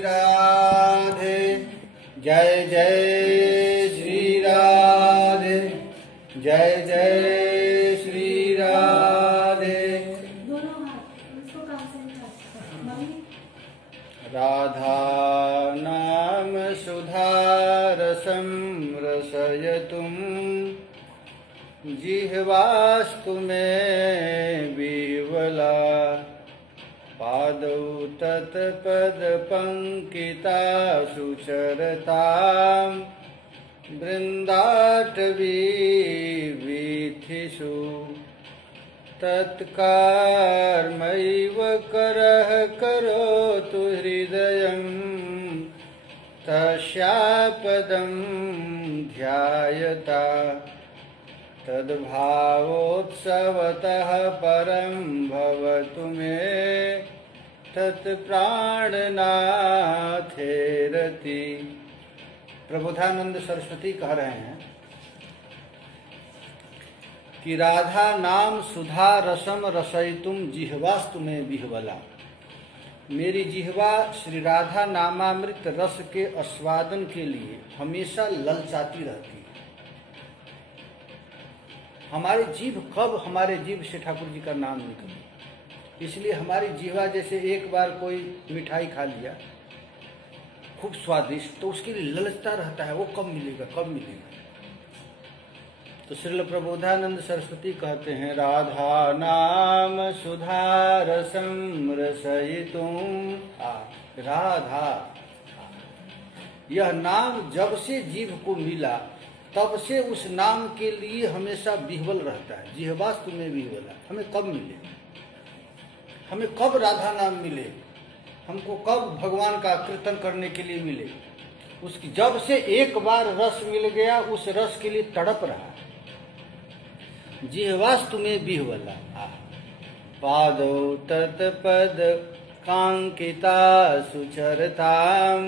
राधे, जय जय श्री राधे, जय जय श्री राधे। राधा नाम सुधा रसं रसयतुम जिह्वास्तु मे विह्वला, पादौ तत्पद पंकिता सुचरतां बृन्दाटवी वीथिषु, तत्कर्मैव करः करोतु हृदयं तस्यापदं ध्यायता, तद्भावोत्सवतः परं भवतु मे तत्प्राणनाथेरति। प्रबोधानंद सरस्वती कह रहे हैं कि राधा नाम सुधा रसम रसयितुम जिह्वास्तु मे विह्वला, मेरी जिह्वा श्री राधा नामामृत रस के आस्वादन के लिए हमेशा ललचाती रहती है। हमारी जीभ कब हमारे जीभ से ठाकुर जी का नाम निकले, इसलिए हमारी जीवा जैसे एक बार कोई मिठाई खा लिया खूब स्वादिष्ट, तो उसके लिए ललचता रहता है, वो कब मिलेगा कब मिलेगा। तो श्रील प्रबोधानंद सरस्वती कहते हैं, राधा नाम सुधा रसम रसयितुम, राधा यह नाम जब से जीभ को मिला तब से उस नाम के लिए हमेशा विह्वल रहता है। जिह्वास्तु में विह्वला, हमें कब मिले, हमें कब राधा नाम मिले, हमको कब भगवान का कीर्तन करने के लिए मिले। उसकी जब से एक बार रस मिल गया उस रस के लिए तड़प रहा। जिह्वास्तु में विह्वला, पादौ तत्पद कांकिता सुचरतां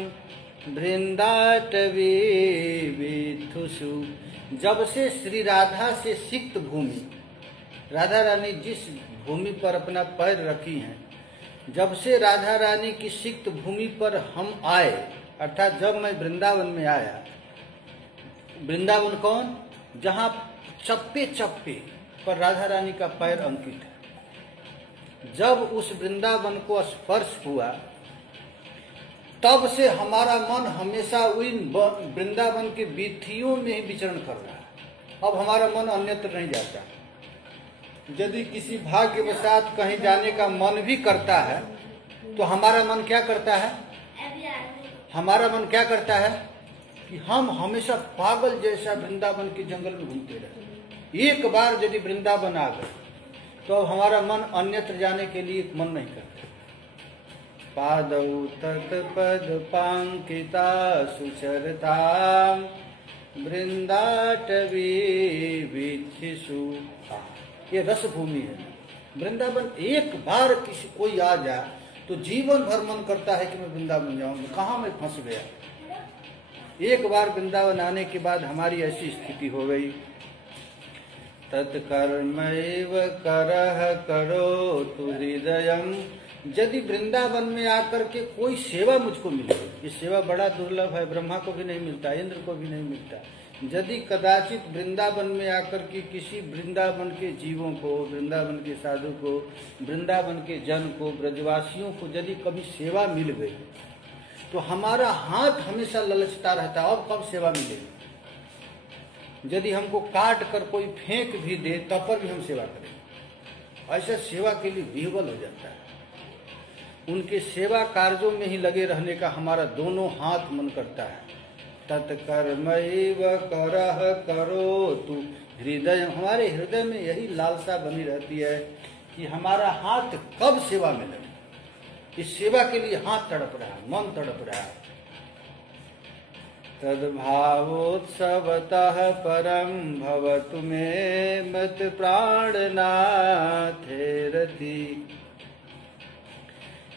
बृंदाटवी वीथुषु, जब से श्री राधा से सिक्त भूमि, राधा रानी जिस भूमि पर अपना पैर रखी हैं, जब से राधा रानी की सिक्त भूमि पर हम आए, अर्थात जब मैं वृंदावन में आया, वृंदावन कौन, जहाँ चप्पे चप्पे पर राधा रानी का पैर अंकित है, जब उस वृंदावन को स्पर्श हुआ तब से हमारा मन हमेशा उन वृंदावन के वीथियों में ही विचरण कर रहा है। अब हमारा मन अन्यत्र नहीं जाता। यदि किसी भाग्यवशात कहीं जाने का मन भी करता है तो हमारा मन क्या करता है, हमारा मन क्या करता है कि हम हमेशा पागल जैसा वृंदावन के जंगल में घूमते रहे। एक बार यदि वृंदावन आ गए तो अब हमारा मन अन्यत्र जाने के लिए मन नहीं करता। पादौ तत्पद पांकिता सुचरतां वृंदाटवी वीथिषु, ये रस भूमि है वृंदावन। एक बार किसी कोई आ जाए तो जीवन भर मन करता है कि मैं वृंदावन जाऊंगा, कहाँ मैं फंस गया। एक बार वृंदावन आने के बाद हमारी ऐसी स्थिति हो गई। तत्कर्मैव करः करोतु हृदयं, यदि वृंदावन में आकर के कोई सेवा मुझको मिले, ये सेवा बड़ा दुर्लभ है, ब्रह्मा को भी नहीं मिलता, इंद्र को भी नहीं मिलता। यदि कदाचित वृंदावन में आकर के किसी वृंदावन के जीवों को, वृंदावन के साधु को, वृंदावन के जन को, ब्रजवासियों को यदि कभी सेवा मिल गई तो हमारा हाथ हमेशा ललचता रहता है, और कब सेवा मिलेगी। यदि हमको काट कर कोई फेंक भी दे तब पर भी हम सेवा करेंगे। ऐसा सेवा के लिए विह्वल हो जाता है। उनके सेवा कार्यों में ही लगे रहने का हमारा दोनों हाथ मन करता है। तत्कर्मैव करः करोतु हृदय, हमारे हृदय में यही लालसा बनी रहती है कि हमारा हाथ कब सेवा में लगे। इस सेवा के लिए हाथ तड़प रहा है, मन तड़प रहा है। तद्भावोत्सवतः परं भवतु मे मत प्राणनाथेरति,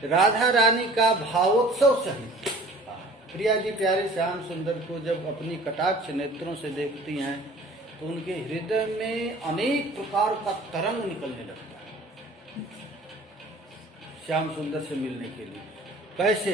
राधा रानी का भावोत्सव सहित प्रिया जी प्यारे श्याम सुंदर को जब अपनी कटाक्ष नेत्रों से देखती हैं तो उनके हृदय में अनेक प्रकार का तरंग निकलने लगता है श्याम सुंदर से मिलने के लिए। कैसे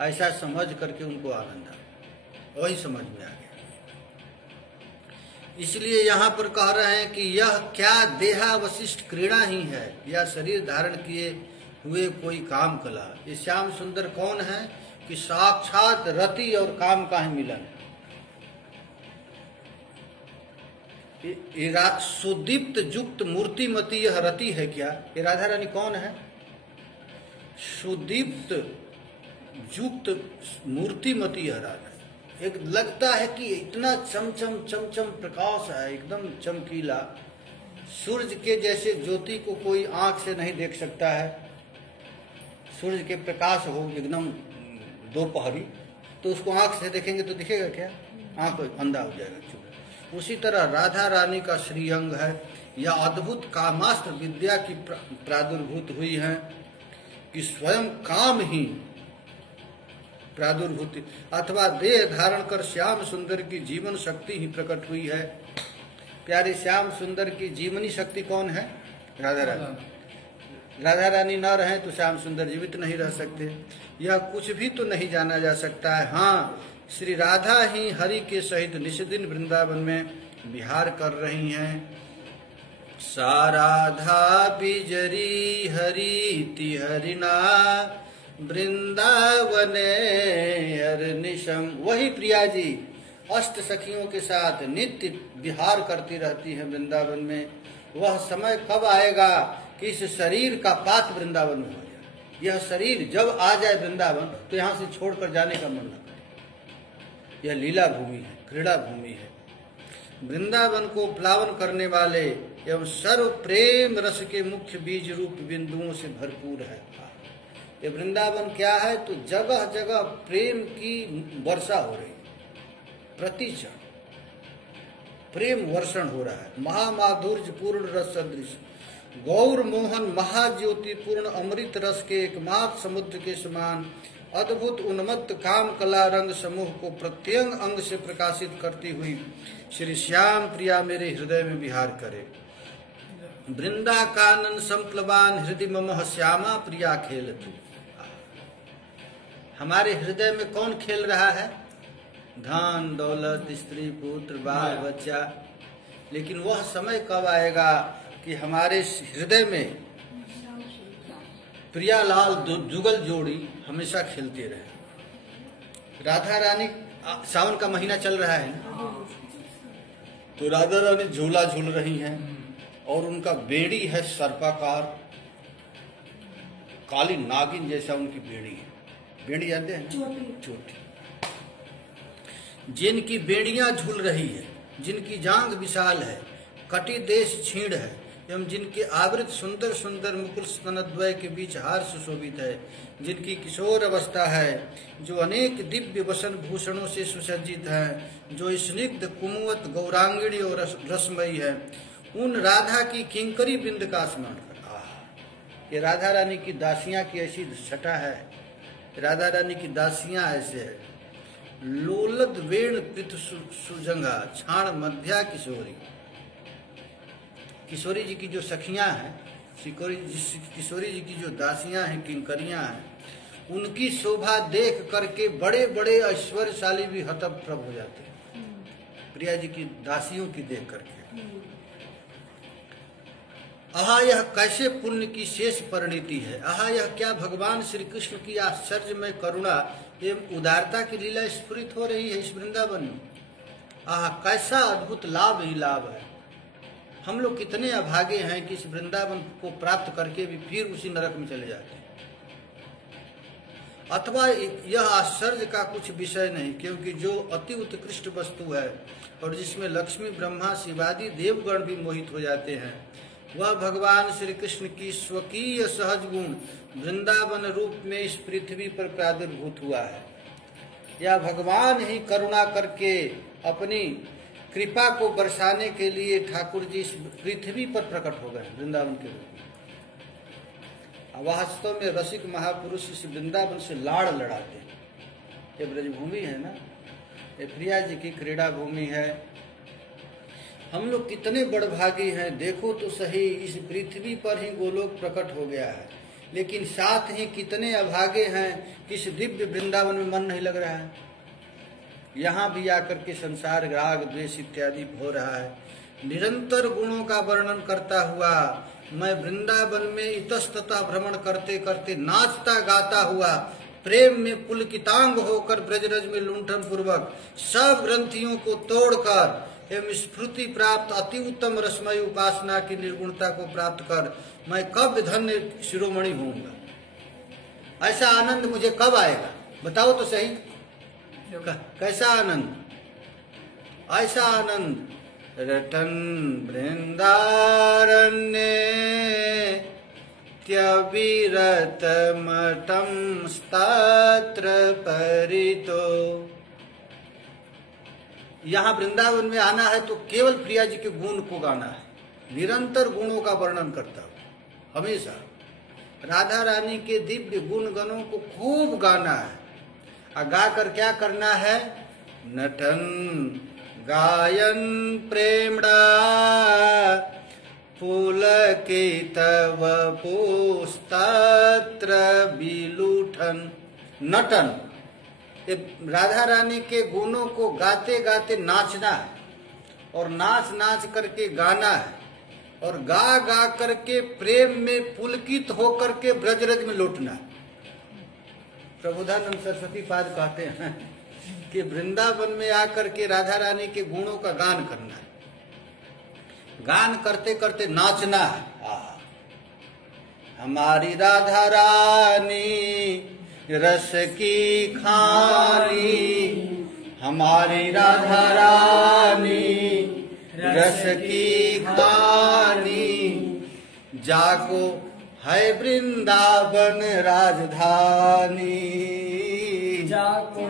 ऐसा समझ करके उनको आनंद आ, वही समझ में आ गया। इसलिए यहाँ पर कह रहे हैं कि यह क्या देहावशिष्ट क्रीड़ा ही है या शरीर धारण किए हुए कोई काम कला। ये श्याम सुंदर कौन है कि साक्षात रति और काम का ही मिलन है। सुदीप्त युक्त मूर्तिमती यह रति है क्या? ये राधा रानी कौन है? सुदीप्त युक्त मूर्तिमती यह राधा। एक लगता है कि इतना चमचम चमचम प्रकाश है, एकदम चमकीला, सूरज के जैसे ज्योति को कोई आंख से नहीं देख सकता है। सूरज के प्रकाश हो एकदम दोपहरी, तो उसको आंख से देखेंगे तो दिखेगा क्या? आंख अंधा हो जाएगा। उसी तरह राधा रानी का श्रीअंग है या अद्भुत कामास्त्र विद्या की प्रादुर्भूत हुई है कि स्वयं काम ही प्रादुर्भूत अथवा देह धारण कर श्याम सुंदर की जीवन शक्ति ही प्रकट हुई है। प्यारे श्याम सुंदर की जीवनी शक्ति कौन है? राधा रानी। राधा रानी न रहे तो श्याम सुंदर जीवित नहीं रह सकते। यह कुछ भी तो नहीं जाना जा सकता है। हाँ, श्री राधा ही हरि के सहित निष्दिन वृंदावन में विहार कर रही हैं। सा राधा बिजरी हरि हरिना वृंदावने हरनिशम। वही प्रिया जी अष्ट सखियों के साथ नित्य विहार करती रहती हैं वृंदावन में। वह समय कब आएगा कि इस शरीर का पात वृंदावन में हो जाए। यह शरीर जब आ जाए वृंदावन तो यहाँ से छोड़कर जाने का मन न करे। यह लीला भूमि है, क्रीड़ा भूमि है। वृंदावन को प्लावन करने वाले एवं सर्व प्रेम रस के मुख्य बीज रूप बिंदुओं से भरपूर है। ये वृंदावन क्या है? तो जगह जगह प्रेम की वर्षा हो रही है, प्रतिक्षण प्रेम वर्षण हो रहा है। महामाधुर्य पूर्ण रस सदृश गौर मोहन महाज्योति पूर्ण अमृत रस के एकमात्र समुद्र के समान अद्भुत उन्मत्त काम कला रंग समूह को प्रत्यंग अंग से प्रकाशित करती हुई श्री श्याम प्रिया मेरे हृदय में विहार करे। वृंदा कानन संप्लवान हृदय मम श्यामा प्रिया खेल तू। हमारे हृदय में कौन खेल रहा है? धन दौलत स्त्री पुत्र बाल बच्चा। लेकिन वह समय कब आएगा कि हमारे हृदय में प्रियालाल जुगल जोड़ी हमेशा खेलते रहे। राधा रानी, सावन का महीना चल रहा है ना, तो राधा रानी झूला झूल रही हैं और उनका बेड़ी है सर्पाकार, काली नागिन जैसा उनकी बेड़ी है। बेड़ी जानते हैं? चोटी। जिनकी बेड़ियां झूल रही है, जिनकी जांग विशाल है, कटी देश छीड़ है एवं जिनके आवृत सुंदर सुंदर मुकुल स्तनद्वय के बीच हार सुशोभित है, जिनकी किशोर अवस्था है, जो अनेक दिव्य वसन भूषणों से सुसज्जित है, जो स्निग्ध कुमुवत गौरांगिणी और रसमयी है, उन राधा की किंकरी बिंद का स्मरण कर। ये राधा रानी की दासियां की ऐसी छटा है। राधा रानी की दासियां ऐसे है। लोलद वेण पित सुजंगा छाण मध्या किशोरी। किशोरी जी की जो सखियां हैं, किशोरी जी की जो दासियां हैं, किंकरियां हैं, उनकी शोभा देख करके बड़े बड़े ऐश्वर्यशाली भी हतप्रभ हो जाते हैं प्रिया जी की दासियों की देख करके। आहा यह कैसे पुण्य की शेष परिणति है। आहा यह क्या भगवान श्री कृष्ण की आश्चर्यमय करुणा एवं उदारता की लीला स्फुरित हो रही है इस वृंदावन में। आहा कैसा अद्भुत लाभ ही लाभ है। हम लोग कितने अभागे हैं कि इस वृंदावन को प्राप्त करके भी फिर उसी नरक में चले जाते हैं। अथवा यह आश्चर्य का कुछ विषय नहीं, क्योंकि जो अति उत्कृष्ट वस्तु है और जिसमें लक्ष्मी ब्रह्मा शिवादि देवगण भी मोहित हो जाते हैं, वह भगवान श्री कृष्ण की स्वकीय सहज गुण वृंदावन रूप में इस पृथ्वी पर प्रादुर्भूत हुआ है। या भगवान ही करुणा करके अपनी कृपा को बरसाने के लिए ठाकुर जी इस पृथ्वी पर प्रकट हो गए वृंदावन के रूप में। वास्तव में रसिक महापुरुष इस वृंदावन से लाड़ लड़ाते हैं। ये ब्रजभूमि है ना, ये प्रिया जी की क्रीड़ा भूमि है। हम लोग कितने बड़भागी हैं। देखो तो सही, इस पृथ्वी पर ही गोलोक प्रकट हो गया है। लेकिन साथ ही कितने अभागे हैं कि इस दिव्य वृंदावन में मन नहीं लग रहा है। यहाँ भी आकर के संसार राग द्वेष इत्यादि हो रहा है। निरंतर गुणों का वर्णन करता हुआ मैं वृंदावन में इतस्ततः भ्रमण करते करते नाचता गाता हुआ प्रेम में पुलकितांग होकर ब्रजरज में लुंठन पूर्वक सब ग्रंथियों को तोड़कर एवं स्फूर्ति प्राप्त अति उत्तम रसमय उपासना की निर्गुणता को प्राप्त कर मैं कब धन्य शिरोमणि होऊंगा। ऐसा आनंद मुझे कब आएगा बताओ तो सही। कैसा आनंद? ऐसा आनंद रटन वृंदारण्य त्यविरत मठम स्तत्र परितो। यहाँ वृंदावन में आना है तो केवल प्रिया जी के गुण को गाना है, निरंतर गुणों का वर्णन करता हूँ हमेशा। राधा रानी के दिव्य गुण गणों को खूब गाना है। और गा कर क्या करना है? नटन गायन प्रेमड़ा पुलकित वपुस्तत्र विलुठन। नटन, राधा रानी के गुणों को गाते गाते नाचना है और नाच नाच करके गाना है और गा गा करके प्रेम में पुलकित होकर के ब्रजरज में लौटना है। प्रबोधानंद सरस्वती पाद कहते हैं कि वृंदावन में आकर के राधा रानी के गुणों का गान करना है, गान करते करते नाचना है। हमारी राधा रानी रस की खानी, हमारी राधा रानी रस की खानी, जाको है वृंदावन राजधानी, जाको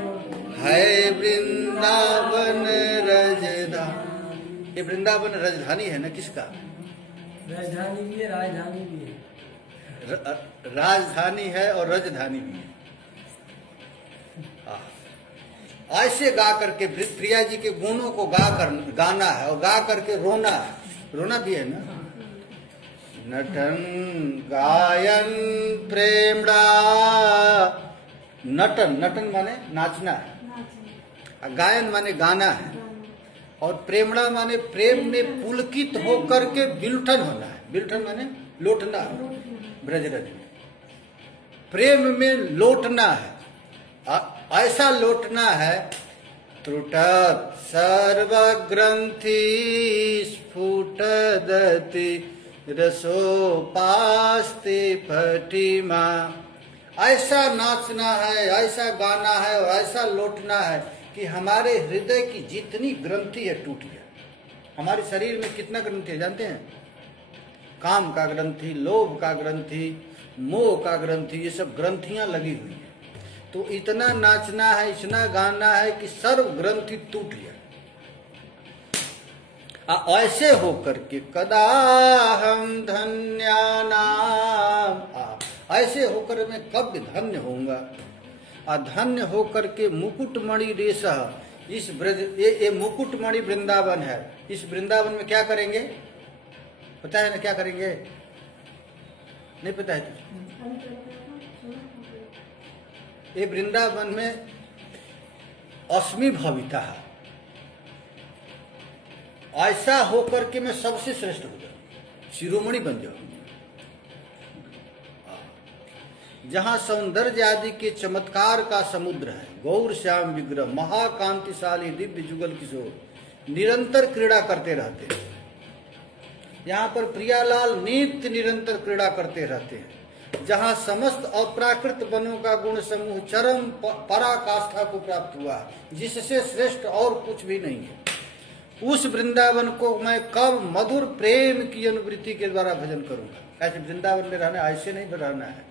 है वृंदावन राजधानी। ये वृंदावन राजधानी है ना किसका? राजधानी भी है, राजधानी भी है। राजधानी है और राजधानी भी है। ऐसे गा करके प्रिया जी के गुणों को गाना है और गा करके रोना है। रोना भी है ना। नटन गायन प्रेमड़ा, नटन, नटन माने नाचना है, गायन माने गाना है और प्रेमड़ा माने प्रेम में पुलकित होकर के विलुठन होना है। विलुठन माने लौटना, ब्रजरज में प्रेम में लौटना है। ऐसा लौटना है त्रुटत सर्वग्रंथि स्फुटदति रसोपास्ते फटिमा। ऐसा नाचना है, ऐसा गाना है और ऐसा लौटना है कि हमारे हृदय की जितनी ग्रंथि है टूट जाए। हमारे शरीर में कितना ग्रंथि है जानते हैं? काम का ग्रंथि, लोभ का ग्रंथि, मोह का ग्रंथि, ये सब ग्रंथियां लगी हुई है। तो इतना नाचना है, इतना गाना है कि सर्व ग्रंथि टूट जाए। ऐसे होकर के कदा हम धन्यानाम, ऐसे होकर मैं कब धन्य होऊंगा। धन्य होकर के मुकुटमणि रेश, इस ब्रज ये मुकुटमणि वृंदावन है। इस वृंदावन में क्या करेंगे पता है ना? क्या करेंगे नहीं पता है तुझे? ये वृंदावन में अस्मि भविता है। ऐसा होकर के मैं सबसे श्रेष्ठ हो जाऊं, शिरोमणि बन जाऊं। जहां सौंदर्य आदि के चमत्कार का समुद्र है, गौर श्याम विग्रह महाकांतिशाली दिव्य जुगल किशोर निरंतर क्रीड़ा करते रहते हैं। यहाँ पर प्रियालाल नित्य निरंतर क्रीड़ा करते रहते हैं। जहाँ समस्त अप्राकृत वनों का गुण समूह चरम पराकाष्ठा को प्राप्त हुआ, जिससे श्रेष्ठ और कुछ भी नहीं है, उस वृंदावन को मैं कब मधुर प्रेम की अनुभूति के द्वारा भजन करूंगा। ऐसे वृंदावन में रहना, ऐसे नहीं रहना है।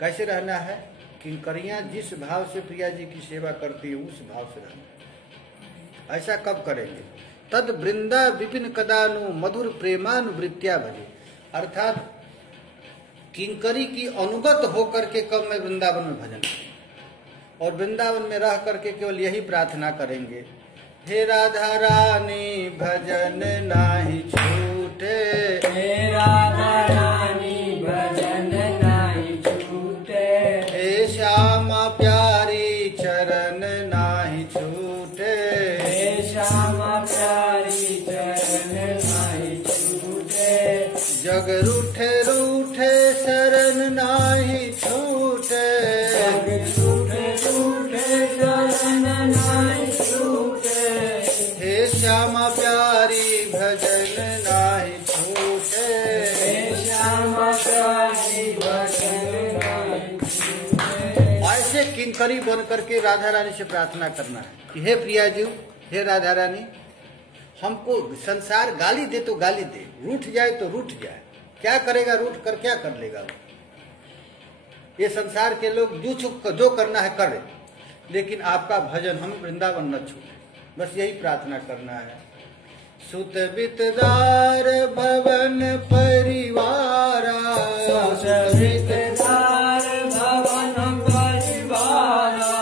कैसे रहना है? किंकरियां जिस भाव से प्रिया जी की सेवा करती है उस भाव से रहना। ऐसा कब करेंगे? तद वृंदा विपिन कदानु मधुर प्रेमानुवृत्तिया भजे। अर्थात किंकरी की अनुगत होकर के कब मैं वृंदावन में भजन करूं और वृंदावन में रह करके केवल यही प्रार्थना करेंगे, हे राधा रानी भजन नाही छूटे, हे राधा रानी भजन नाही बन करके राधा रानी से प्रार्थना करना है कि हे प्रिया जी, हे राधा रानी, हमको संसार गाली दे तो गाली दे, रूठ जाए तो रूठ जाए, क्या करेगा, रूठ कर क्या कर लेगा वो। ये संसार के लोग जो करना है करे, लेकिन आपका भजन हम वृंदावन न छूटे, बस यही प्रार्थना करना है। सुत बितदार भवन परिवारा, सुत बितदार भवन परिवारा,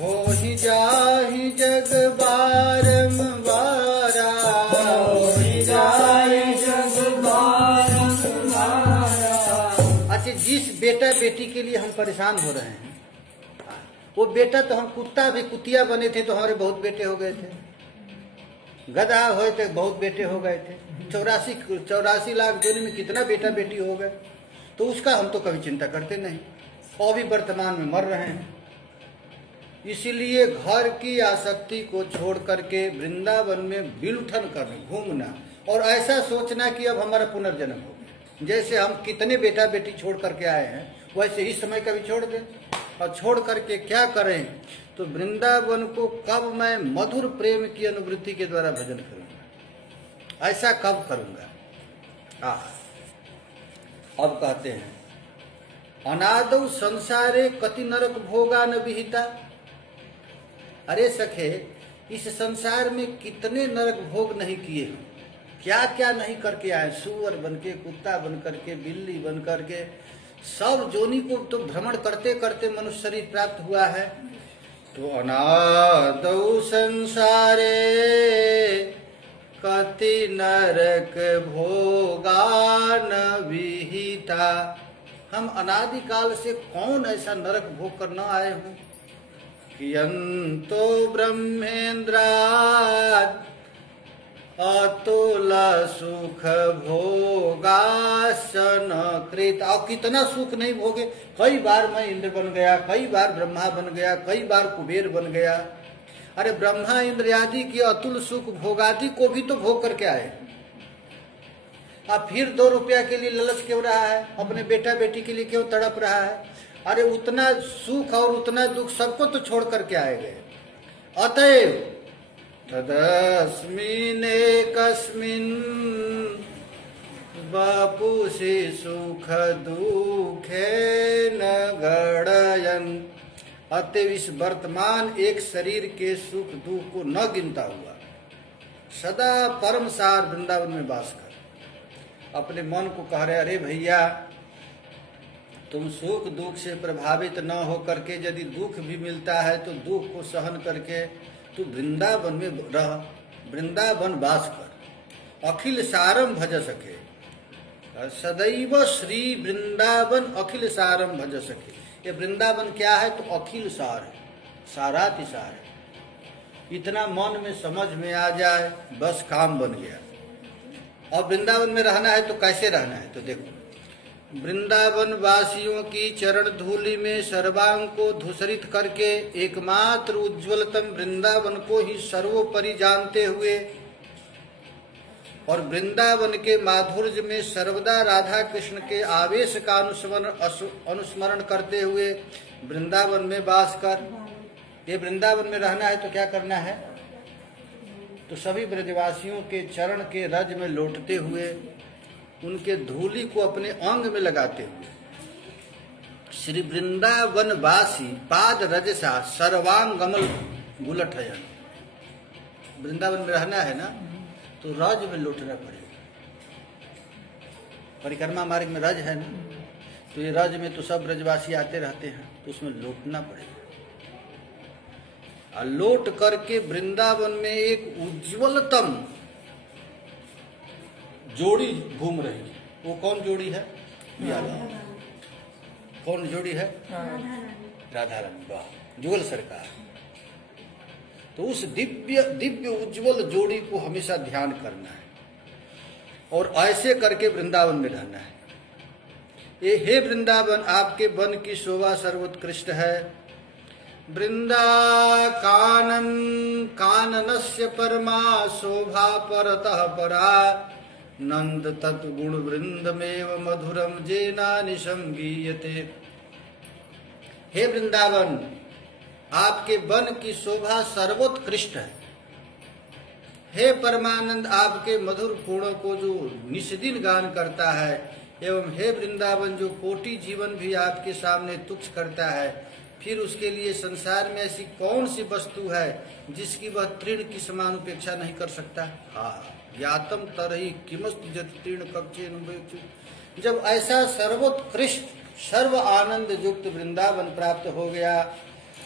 होहि जाहि जग बारंबारा, होहि जाहि जग बारंबारा। अच्छा, जिस बेटा बेटी के लिए हम परेशान हो रहे हैं, वो बेटा तो हम कुतिया बने थे तो हमारे बहुत बेटे हो गए थे, गधा हुए थे बहुत बेटे हो गए थे, 84 लाख जोनी में कितना बेटा बेटी हो गए, तो उसका हम तो कभी चिंता करते नहीं, और भी वर्तमान में मर रहे हैं। इसीलिए घर की आसक्ति को छोड़ करके वृंदावन में विलुठन करना, घूमना, और ऐसा सोचना कि अब हमारा पुनर्जन्म हो गया। जैसे हम कितने बेटा बेटी छोड़ करके आए हैं, वैसे इस समय का भी छोड़ दें, और छोड़ करके क्या करें, तो वृंदावन को कब मैं मधुर प्रेम की अनुभूति के द्वारा भजन करूंगा, ऐसा कब करूंगा। अब कहते हैं, अनादौ संसारे कति नरक भोगा न विहिता। अरे सखे, इस संसार में कितने नरक भोग नहीं किए हम, क्या क्या नहीं करके आए, सुअर बन के, कुत्ता बन करके, बिल्ली बन करके, सब जोनी को तो भ्रमण करते करते मनुष्य शरीर प्राप्त हुआ है। तो अनादौ संसारे कति नरक भोगा न विहिता। हम अनादिकाल से कौन ऐसा नरक भोग कर न आए हूँ। कियंतो ब्रह्मेन्द्रात् अतुल सुख भोगासन कृत। और कितना सुख नहीं भोगे, कई बार मैं इंद्र बन गया, कई बार ब्रह्मा बन गया, कई बार कुबेर बन गया। अरे ब्रह्मा इंद्र आदि की अतुल सुख भोगादि को भी तो भोग करके आए। अब फिर 2 रुपया के लिए ललच क्यों रहा है, अपने बेटा बेटी के लिए क्यों तड़प रहा है। अरे उतना सुख और उतना दुख सबको तो छोड़ करके आए गए। अतएव तदस्मिनेकस्मिन् वपुषि सुख दुखेन गणयन्। अतएव इस वर्तमान एक शरीर के सुख दुख को न गिनता हुआ सदा परम सार वृंदावन में वास कर अपने मन को कह रहे, अरे भैया तुम सुख दुख से प्रभावित न हो करके, यदि दुख भी मिलता है तो दुख को सहन करके तू वृंदावन में रह, वृंदावन वास कर, अखिल सारम भज सके। सदैव श्री वृंदावन अखिल सारम भज सके। ये वृंदावन क्या है, तो अखिल सार है, साराति सार है। इतना मन में समझ में आ जाए, बस काम बन गया। और वृंदावन में रहना है तो कैसे रहना है, तो देखो, वृंदावन वासियों की चरण धूलि में सर्वांग को धूसरित करके एकमात्र उज्ज्वलतम वृंदावन को ही सर्वोपरि जानते हुए और वृंदावन के माधुर्य में सर्वदा राधा कृष्ण के आवेश का अनुस्मरण करते हुए वृंदावन में वास कर। ये वृंदावन में रहना है तो क्या करना है, तो सभी ब्रजवासियों के चरण के रज में लौटते हुए उनके धूलि को अपने अंग में लगाते हुए श्री वृंदावन वासी पाद रजसा सर्वांगमल गुलठयन। वृंदावन में रहना है ना, तो रज में लौटना पड़ेगा। परिक्रमा मार्ग में रज है ना, तो ये रज में तो सब ब्रजवासी आते रहते हैं, तो उसमें लौटना पड़ेगा। और लौट करके वृंदावन में एक उज्ज्वलतम जोड़ी घूम रही है। वो कौन जोड़ी है, कौन जोड़ी है, राधा रानी। वाह, जुगल सरकार। तो उस दिव्य दिव्य उज्जवल जोड़ी को हमेशा ध्यान करना है और ऐसे करके वृंदावन में रहना है। ये हे वृंदावन, आपके वन की शोभा सर्वोत्कृष्ट है। वृंदा कानन काननस्य परमा शोभा परतः परा नंद तत्गुण वृंदमेव मधुरम जेना निशम गीयते। हे वृंदावन, आपके वन की शोभा सर्वोत्कृष्ट है। हे परमानंद, आपके मधुर गुणों को जो निष्दिन गान करता है, एवं हे वृंदावन, जो कोटि जीवन भी आपके सामने तुच्छ करता है, फिर उसके लिए संसार में ऐसी कौन सी वस्तु है जिसकी वह तृण की समान उपेक्षा नहीं कर सकता। ज्ञातम तरहि किमस्तु जत तृण कक्षे। जब ऐसा सर्वोत्कृष्ट सर्व आनंद युक्त वृंदावन प्राप्त हो गया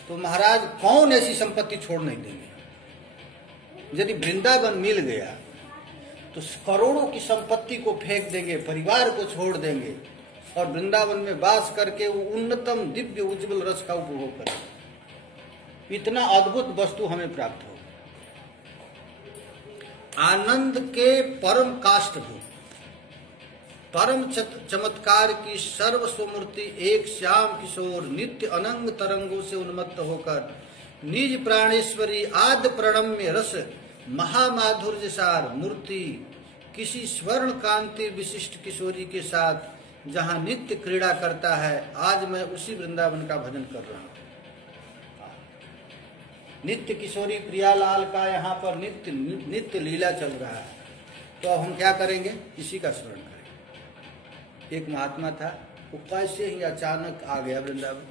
तो महाराज कौन ऐसी संपत्ति छोड़ नहीं देंगे। यदि वृंदावन मिल गया तो करोड़ों की संपत्ति को फेंक देंगे, परिवार को छोड़ देंगे और वृंदावन में वास करके वो उन्नतम दिव्य उज्जवल रस का उपभोग करें। इतना अद्भुत वस्तु हमें प्राप्त हो। आनंद के परम काष्ठभूत, परम चमत्कार की सर्व स्वमूर्ति एक श्याम किशोर नित्य अनंग तरंगों से उन्मत्त होकर निज प्राणेश्वरी आद्य प्रणम्य रस महामाधुर्य सार मूर्ति किसी स्वर्ण कांति विशिष्ट किशोरी के साथ जहाँ नित्य क्रीड़ा करता है, आज मैं उसी वृंदावन का भजन कर रहा हूँ। नित्य किशोरी प्रियालाल का यहाँ पर नित्य नित्य लीला चल रहा है। तो अब हम क्या करेंगे, इसी का स्मरण करें। एक महात्मा था, वो कैसे ही अचानक आ गया वृंदावन।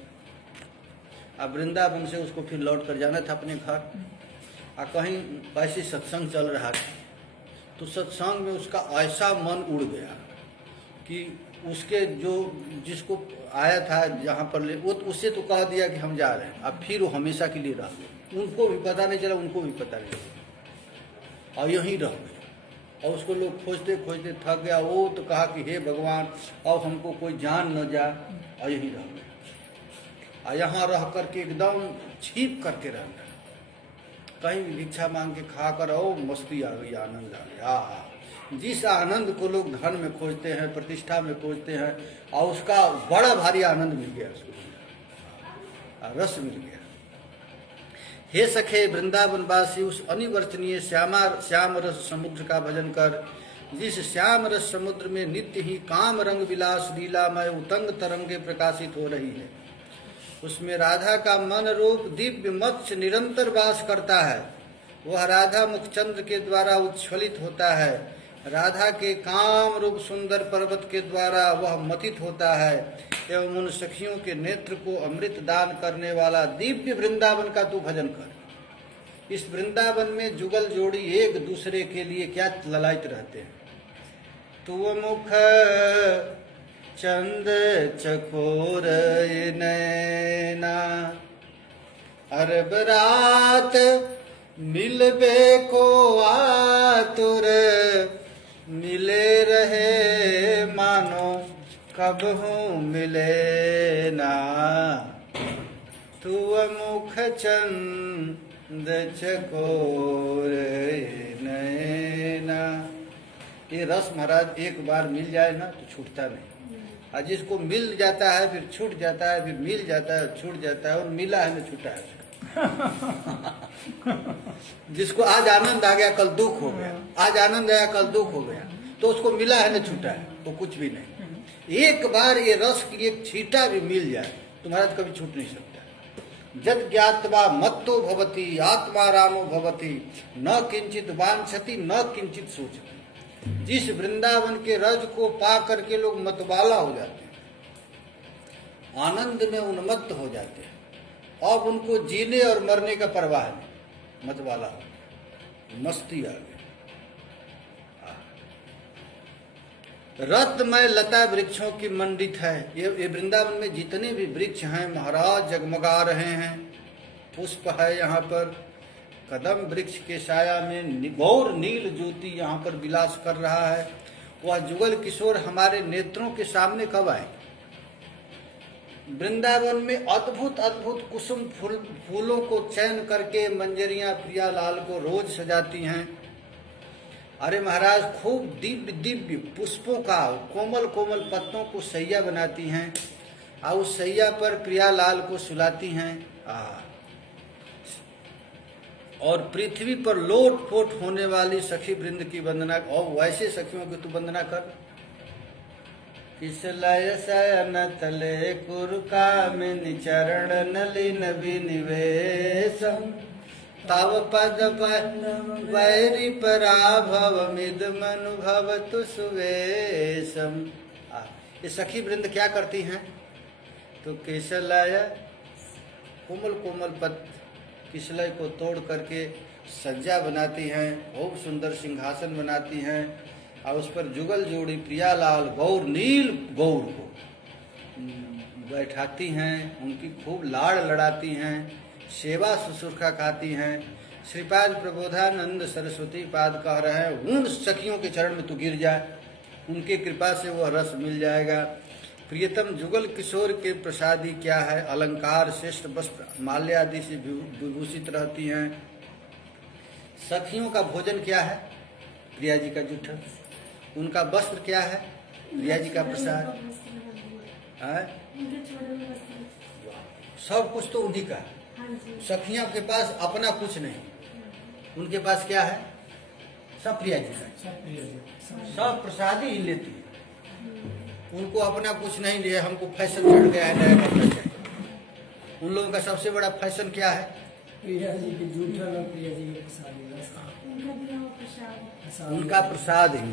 अब वृंदावन से उसको फिर लौट कर जाना था अपने घर, और कहीं ऐसे सत्संग चल रहा था, तो सत्संग में उसका ऐसा मन उड़ गया कि उसके जो जिसको आया था जहाँ पर ले, वो उससे तो कह दिया कि हम जा रहे हैं। अब फिर वो हमेशा के लिए रह गए, उनको भी पता नहीं चला, उनको भी पता नहीं चला, और यहीं रह गए। और उसको लोग खोजते खोजते थक गया। वो तो कहा कि हे भगवान, अब हमको कोई जान न जा, और यहीं रह गए। और यहाँ रह करके एकदम छिप करके रहना, कहीं भी भिक्षा मांग के खा कर आओ, मस्ती आ गई, आनंद आ गया। जिस आनंद को लोग धन में खोजते हैं, प्रतिष्ठा में खोजते हैं, और उसका बड़ा भारी आनंद मिल गया, उसको रस मिल गया। हे सखे वृंदावनवासी, उस अनिवर्तनीय श्याम रस समुद्र का भजन कर, जिस श्याम रस समुद्र में नित्य ही काम रंग विलास लीलामय उतंग तरंगे प्रकाशित हो रही है। उसमें राधा का मन रूप दिव्य मत्स्य निरंतर वास करता है। वह राधा मुखचंद्र के द्वारा उच्छ्वलित होता है। राधा के काम रूप सुंदर पर्वत के द्वारा वह मथित होता है, एवं उन सखियों के नेत्र को अमृत दान करने वाला दिव्य वृंदावन का तू भजन कर। इस वृंदावन में जुगल जोड़ी एक दूसरे के लिए क्या ललायित रहते हैं। तू मुख चंद चकोर नैना, अरब रात मिलबे को आतुर, मिले रहे मानो कब हूँ मिले ना। तू मुख चंद चकोर नैना। ये रस महाराज एक बार मिल जाए ना तो छूटता नहीं, और जिसको मिल जाता है फिर छूट जाता है, फिर मिल जाता है छूट जाता है, और मिला है न छूटा है। जिसको आज आनंद आ गया कल दुख हो गया, आज आनंद आया कल दुख हो गया, तो उसको मिला है न छूटा है, वो कुछ भी नहीं। एक बार ये रस की एक छींटा भी मिल जाए तो महाराज कभी छूट नहीं सकता। जद ज्ञात्वा मत्तो भवति आत्मा रामो भवति, न किंचित वांछति न किंचित सोचति। जिस वृंदावन के रज को पा करके लोग मतवाला हो जाते हैं, आनंद में उन्मत्त हो जाते हैं, अब उनको जीने और मरने का परवाह नहीं, मतवाला हो, मस्ती आ गई। रत्नमय लता वृक्षों की मंडित है। ये वृंदावन में जितने भी वृक्ष हैं महाराज जगमगा रहे हैं, पुष्प है यहाँ पर। कदम वृक्ष के छाया में गौर नील ज्योति यहाँ पर विलास कर रहा है। वह जुगल किशोर हमारे नेत्रों के सामने कब आए। वृंदावन में अद्भुत अद्भुत कुसुम फूलों को चयन करके मंजरियां प्रियालाल को रोज सजाती हैं। अरे महाराज खूब दिव्य दिव्य पुष्पों का कोमल कोमल पत्तों को सैया बनाती हैं, और उस सैया पर प्रियालाल को सुलाती हैं। और पृथ्वी पर लोट पोट होने वाली सखी वृंद की वंदना, और वैसे सखियों की तू वंदना कर। किसलय शयन तले कुरुकामिनी चरण नलिन विनिवेशम तव पद वैरी पराभव मिद मनुभवतु सुवेशम। ये सखी वृंद क्या करती हैं? तो किसलय कोमल कोमल पत्र किसलय को तोड़ करके सज्जा बनाती हैं, खूब सुंदर सिंहासन बनाती हैं और उस पर जुगल जोड़ी प्रियालाल गौर नील गौर को बैठाती हैं, उनकी खूब लाड़ लड़ाती हैं, सेवा शुश्रूषा खाती हैं। श्रीपाद प्रबोधानंद सरस्वती पाद कह रहे हैं उन सखियों के चरण में तू गिर जाए, उनके कृपा से वह रस मिल जाएगा। प्रियतम जुगल किशोर के प्रसादी क्या है? अलंकार श्रेष्ठ वस्त्र माल्य आदि से विभूषित रहती हैं। सखियों का भोजन क्या है? प्रिया जी का जूठा। उनका वस्त्र क्या है? प्रिया जी का प्रसाद। सब कुछ तो उन्हीं का है। सखियों के पास अपना कुछ नहीं, उनके पास क्या है? सब प्रिया जी का, सब प्रसाद ही लेती है। उनको अपना कुछ नहीं लिया, हमको फैशन चढ़ गया है, नया कपड़ा चाहिए। उन लोगों का सबसे बड़ा फैशन क्या है? प्रिया जी के जूठा और प्रिया जी के प्रसाद, उनका प्रसाद ही।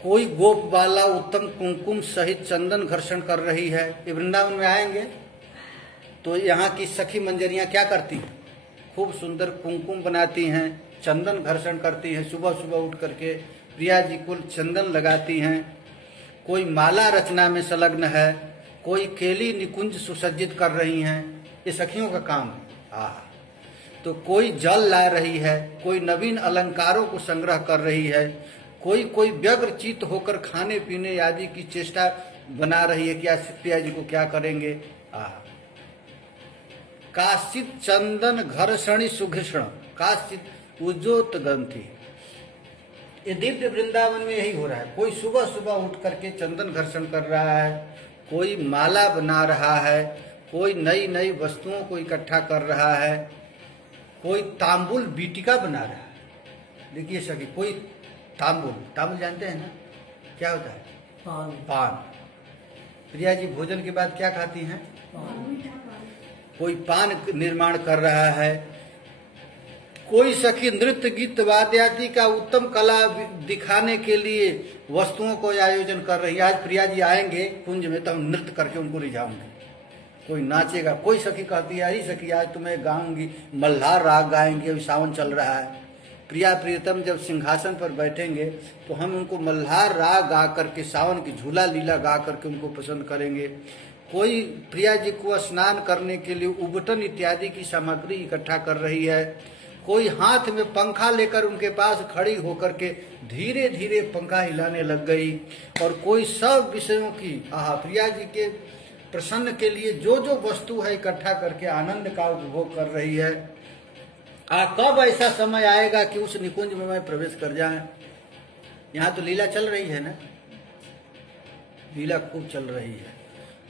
कोई गोप बाला उत्तम कुमकुम सहित चंदन घर्षण कर रही है। ये वृंदावन में आएंगे तो यहाँ की सखी मंजरियां क्या करती हैं? खूब सुंदर कुमकुम बनाती हैं, चंदन घर्षण करती हैं, सुबह सुबह उठ करके प्रिया जी को चंदन लगाती हैं। कोई माला रचना में संलग्न है, कोई केली निकुंज सुसज्जित कर रही हैं। ये सखियों का काम है। तो कोई जल ला रही है, कोई नवीन अलंकारों को संग्रह कर रही है, कोई व्यग्र चित्त होकर खाने पीने आदि की चेष्टा बना रही है कि आज प्रिया जी को क्या करेंगे। काश्चित चंदन घर्षणी सुघृषण काश्चित उज्जोत ग्रंथि। ये दिव्य वृंदावन में यही हो रहा है। कोई सुबह सुबह उठ करके चंदन घर्षण कर रहा है, कोई माला बना रहा है, कोई नई नई वस्तुओं को इकट्ठा कर रहा है, कोई तांबुल बीटिका बना रहा है। देखिए सखी, कोई तांबुल जानते हैं ना क्या होता है? पान। प्रिया जी भोजन के बाद क्या खाती हैं? कोई पान निर्माण कर रहा है। कोई सखी नृत्य गीत वाद्यादि का उत्तम कला दिखाने के लिए वस्तुओं को आयोजन कर रही है। आज प्रिया जी आएंगे कुंज में तो हम नृत्य करके उनको रिझाऊंगे। कोई नाचेगा, कोई सखी कहती है अरे सखी आज तुम्हें गाऊंगी, मल्हार राग गाएंगे, अभी सावन चल रहा है। प्रिया प्रियतम जब सिंहासन पर बैठेंगे तो हम उनको मल्हार राग गा करके सावन की झूला लीला गा करके उनको पसंद करेंगे। कोई प्रिया जी को स्नान करने के लिए उबटन इत्यादि की सामग्री इकट्ठा कर रही है। कोई हाथ में पंखा लेकर उनके पास खड़ी होकर के धीरे धीरे पंखा हिलाने लग गई। और कोई सब विषयों की प्रिया जी के प्रसन्न के लिए जो जो वस्तु है इकट्ठा करके आनंद का उपभोग कर रही है। कब ऐसा समय आएगा कि उस निकुंज में मैं प्रवेश कर जाए। यहाँ तो लीला चल रही है ना, लीला खूब चल रही है।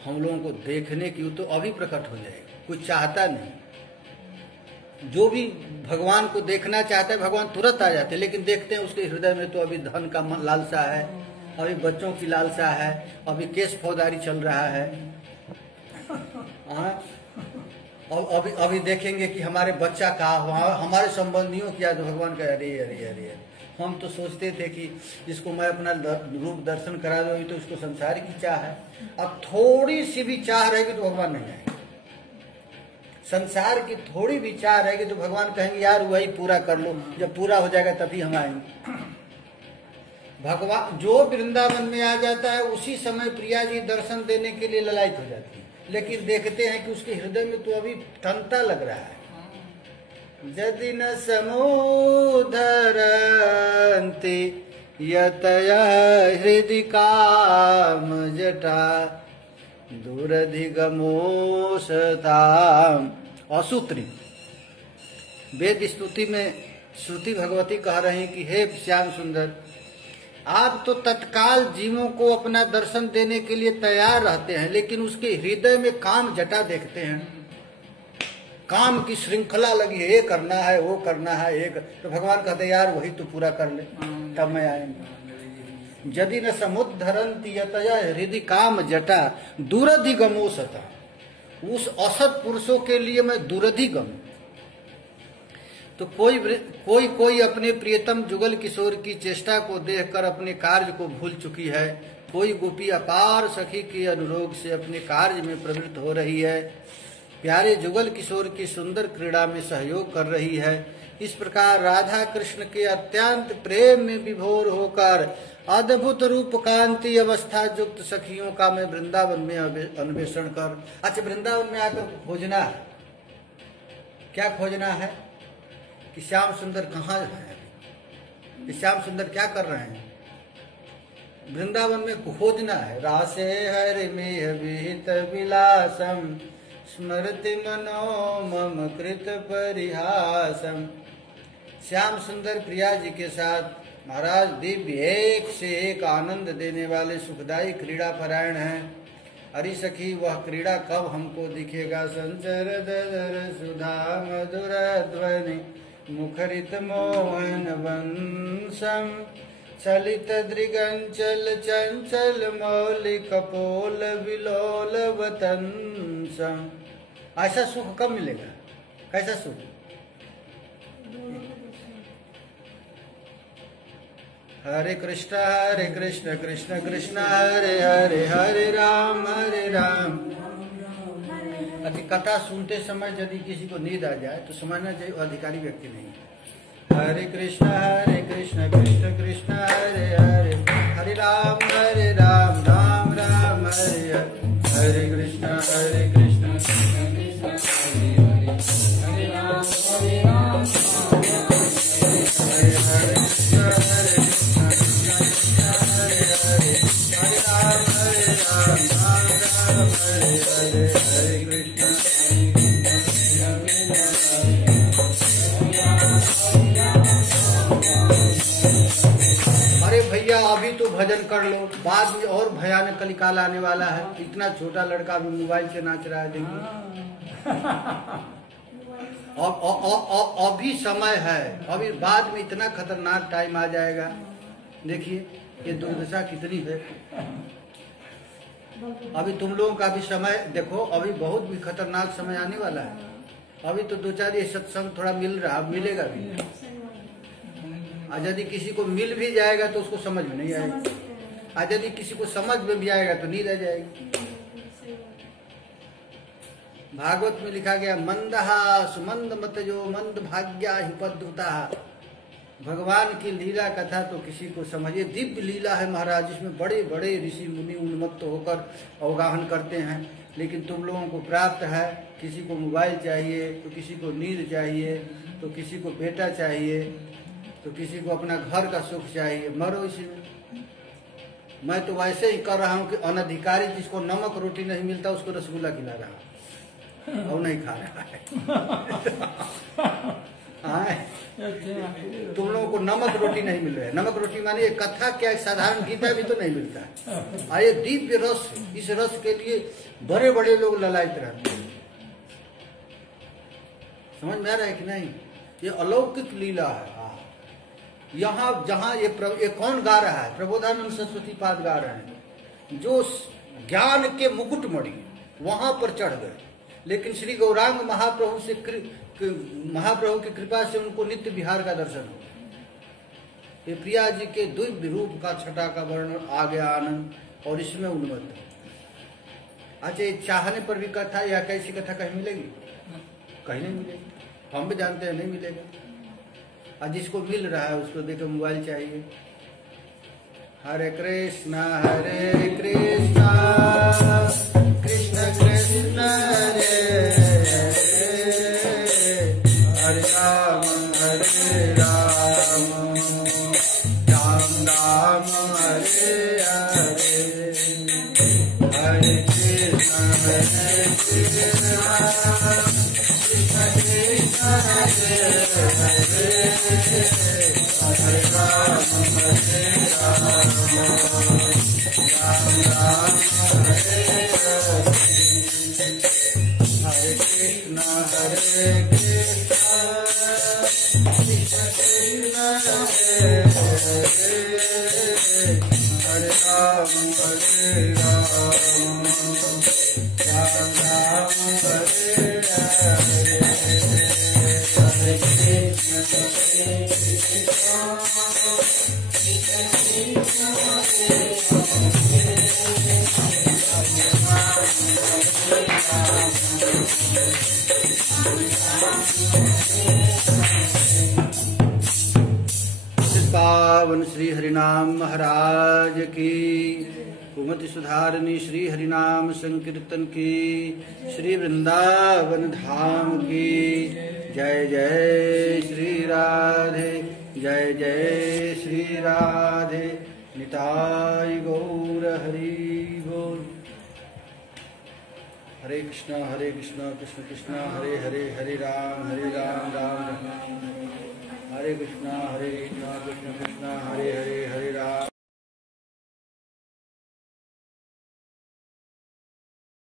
हम लोगों को देखने की तो अभी प्रकट हो जाएगा। कोई चाहता नहीं, जो भी भगवान को देखना चाहता है भगवान तुरंत आ जाते हैं, लेकिन देखते हैं उसके हृदय में तो अभी धन का लालसा है, अभी बच्चों की लालसा है, अभी केस फौजदारी चल रहा है। और अभी देखेंगे कि हमारे बच्चा कहा हुआ, हमारे संबंधियों किया तो भगवान का अरे अरे अरे हम तो सोचते थे कि इसको मैं अपना रूप दर्शन करा दूँ तो उसको संसार की चाह है। अब थोड़ी सी भी चाह रहेगी तो भगवान नहीं आएंगे। संसार की थोड़ी भी चाह रहेगी तो भगवान कहेंगे यार वही पूरा कर लो, जब पूरा हो जाएगा तभी हम आएंगे। भगवान जो वृंदावन में आ जाता है उसी समय प्रिया जी दर्शन देने के लिए ललायित हो जाती है, लेकिन देखते हैं कि उसके हृदय में तो अभी तंता लग रहा है। यदि न समूधरन्ति यतया हृदि काम जटा दूरधिगमोषताम। असूत्री वेद स्तुति में श्रुति भगवती कह रही कि हे श्याम सुंदर, आप तो तत्काल जीवों को अपना दर्शन देने के लिए तैयार रहते हैं, लेकिन उसके हृदय में काम जटा देखते हैं, काम की श्रृंखला लगी है, ये करना है वो करना है। एक तो भगवान कहते यार वही तो पूरा कर ले तब मैं आएंगे। यदि न समुद्धरन्ति यतया हृदय काम जटा दूरधिगमो सता। उस असत पुरुषों के लिए मैं दूरधिगम। तो कोई अपने प्रियतम जुगल किशोर की चेष्टा को देखकर अपने कार्य को भूल चुकी है। कोई गोपी अपार सखी के अनुरोध से अपने कार्य में प्रवृत्त हो रही है। प्यारे जुगल किशोर की सुंदर क्रीड़ा में सहयोग कर रही है। इस प्रकार राधा कृष्ण के अत्यंत प्रेम में विभोर होकर अद्भुत रूप कांति अवस्था युक्त सखियों का मैं वृंदावन में अन्वेषण कर। अच्छा, वृंदावन में आकर खोजना है, क्या खोजना है कि श्याम सुंदर कहाँ है, कि श्याम सुंदर क्या कर रहे हैं। वृंदावन में खोजना है। रासे हरि मेह विहित विलासम स्मृति मनो मम कृत परिहासम। श्याम सुंदर प्रिया जी के साथ महाराज दिव्य एक से एक आनंद देने वाले सुखदायी क्रीड़ा परायण हैं। हरि सखी, वह क्रीड़ा कब हमको दिखेगा। संचर दर सुधा मधुर ध्वनि मुखरित मोहन वंशम चलित दृगंचल चंचल मौलिक पोल विलोल वतंसम। ऐसा सुख कब मिलेगा, कैसा सुख। हरे कृष्ण कृष्ण कृष्ण हरे हरे हरे राम। अति कथा सुनते समय यदि किसी को नींद आ जाए तो समझना चाहिए अधिकारी व्यक्ति नहीं। हरे कृष्ण कृष्ण कृष्ण हरे हरे हरे राम राम राम हरे हरे। हरे कृष्ण कृष्ण कृष्ण हरे राम हरे हरे कृष्ण हरे हरे हरे राम राम हरे हरे। हरे कृष्ण। अरे भैया, अभी तो भजन कर लो, बाद में और भयानक कलिकाल आने वाला है। इतना छोटा लड़का भी मोबाइल से नाच रहा है, देखिए। अभी समय है, अभी बाद में इतना खतरनाक टाइम आ जाएगा। देखिए ये दुर्दशा कितनी है। अभी तुम लोगों का भी समय देखो, अभी बहुत भी खतरनाक समय आने वाला है। अभी तो दो चार ये सत्संग थोड़ा मिल रहा, मिलेगा भी। आज यदि किसी को मिल भी जाएगा तो उसको समझ में नहीं आएगी। आज यदि किसी को समझ में भी आएगा तो नींद आ जाएगी। भागवत में लिखा गया, मंदहा सुमंद मत जो मंद भाग्या हिपद्रुता। भगवान की लीला कथा तो किसी को समझिए, दिव्य लीला है महाराज, जिसमें बड़े बड़े ऋषि मुनि उन्मत्त होकर अवगाहन करते हैं। लेकिन तुम लोगों को प्राप्त है, किसी को मोबाइल चाहिए तो किसी को नींद चाहिए, तो किसी को बेटा चाहिए, तो किसी को अपना घर का सुख चाहिए। मरो इसी में। मैं तो वैसे ही कर रहा हूँ कि अनधिकारी जिसको नमक रोटी नहीं मिलता उसको रसगुल्ला खिला रहा हूँ और नहीं खा रहा है। तुम लोगों को नमक रोटी नहीं मिल रहा है। नमक रोटी माने ये कथा क्या, साधारण गीता भी तो नहीं मिलता है। ये दिव्य रस, इस रस के लिए बड़े बड़े लोग ललायित रहते हैं। समझ में आ रहा है कि नहीं। ये अलौकिक लीला है। यहाँ जहाँ ये कौन गा रहा है, प्रबोधानंद सरस्वती पाद गा रहे हैं, जो ज्ञान के मुकुटमणि वहां पर चढ़ गए। लेकिन श्री गौरांग महाप्रभु से महाप्रभु की कृपा से उनको नित्य विहार का दर्शन हो। ये प्रिया जी के दिव्य रूप का छटा का वर्णन आ गया आनंद, और इसमें उन्मत्त। अच्छा, ये चाहने पर भी कथा या कैसी कथा कहीं मिलेगी? कहीं नहीं मिलेगी। हम भी जानते हैं नहीं मिलेगा। और जिसको मिल रहा है उसको देखो मोबाइल चाहिए। हरे कृष्णा कृष्ण कृष्ण हरे हरे राम राम राम हरे हरे। हरे कृष्ण कृष्ण कृष्ण हरे हरे हरे राम राम हरे हरे। हरे कृष्ण कृष्ण कृष्ण हरे हरे राम हरे राम राम राम हरे हरे हरे कृष्ण पावन श्री हरिनाम महाराज की, कुमति सुधारणी श्री हरिनाम संकीर्तन की, श्री वृंदावन धाम की जय जय श्री राधे, जय जय श्री राधे, निताय गौर हरि बोल। हरे कृष्णा कृष्ण कृष्ण हरे हरे, हरे राम राम राम हरे कृष्णा